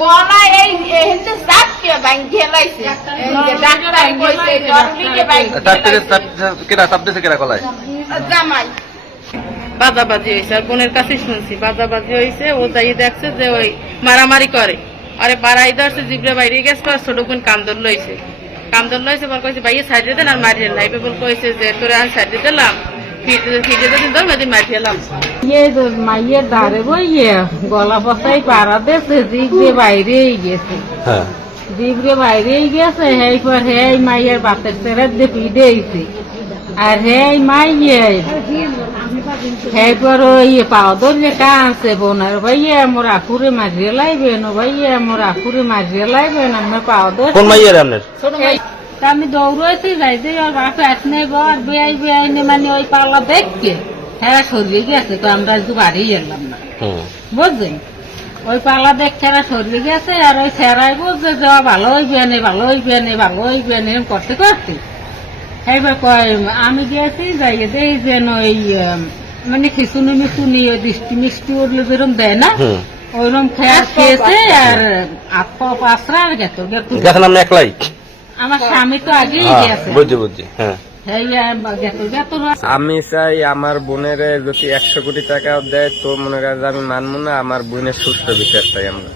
গলায় এই ডাক্তার কইছে ডাক্তারের কেনা চাপ দিয়েছে কেনা গলায়? জামাই। বাজাবাজি হয়েছে আর বোনের কাছে শুনছি বাজাবাজি হয়েছে ও যাই দেখছে যে ওই মারামারি করে। আরে বাড়াই ধরছে জিবরে বাইরে গেছে আর ছোট বোন কান্দর লইছে। কান্দর লইছে বল কইছে ভাইয়া সাইডে দেন আর মারিয়ে লাইফে বল কইছে যে তোরে আমি সাইডে দিলাম। ইয়ে মাইয়ের ধারে বইয়ে গলা পচাই পাড়া গেছে। হ্যাঁ। জিগরে বাইরেই গেছে হেই পর হেই মাইয়ের বাপের ছেড়ে দিয়ে পিড়েইছে আর হেই মাইয়ে হেই পর ওই পাও ধরলে কানছে বোনার ভাইয়া মোর আকুরে মারিয়ে লাইবেন ও ভাইয়া মোর আকুরে মারিয়ে লাইবেন আমি পাও ধর কোন মাইয়ারে আপনার? তা আমি দৌড়াইতে যাই যে ওর বাপ এসনে বর বেআই বেআই মানে ওই পাল্লা দেখকে হ্যাঁ সরিয়ে গেছে তো আমরা একটু বাড়ি এলাম না। হুম। বুঝলেন ওই পাল্লা দেখছে এরা সরিয়ে গেছে আর ওই সেরাই বুঝছে যে ভালো হইবে নে ভালো হইবে নে ভালো হইবে নে করতে করতে। এইবার কয় আমি গিয়েছি যাই দেই যেন ওই মানে খিচুনি মিচুনি ওই দৃষ্টি মিষ্টি উঠলে যেরকম দেয় না হুম। ওইরকম খেয়ে খেয়েছে আর আট পা পাঁচরা আর গেত গেত গেছেন একলাই? আমার স্বামী তো আগেই হ্যাঁ গেছে। হ্যাঁ। গেত গেত আমি চাই আমার বোনের যদি একশো কোটি টাকা দেয় তো মনে করেন আমি মানবো না আমার বোনের সুস্থ বিচার চাই আমরা।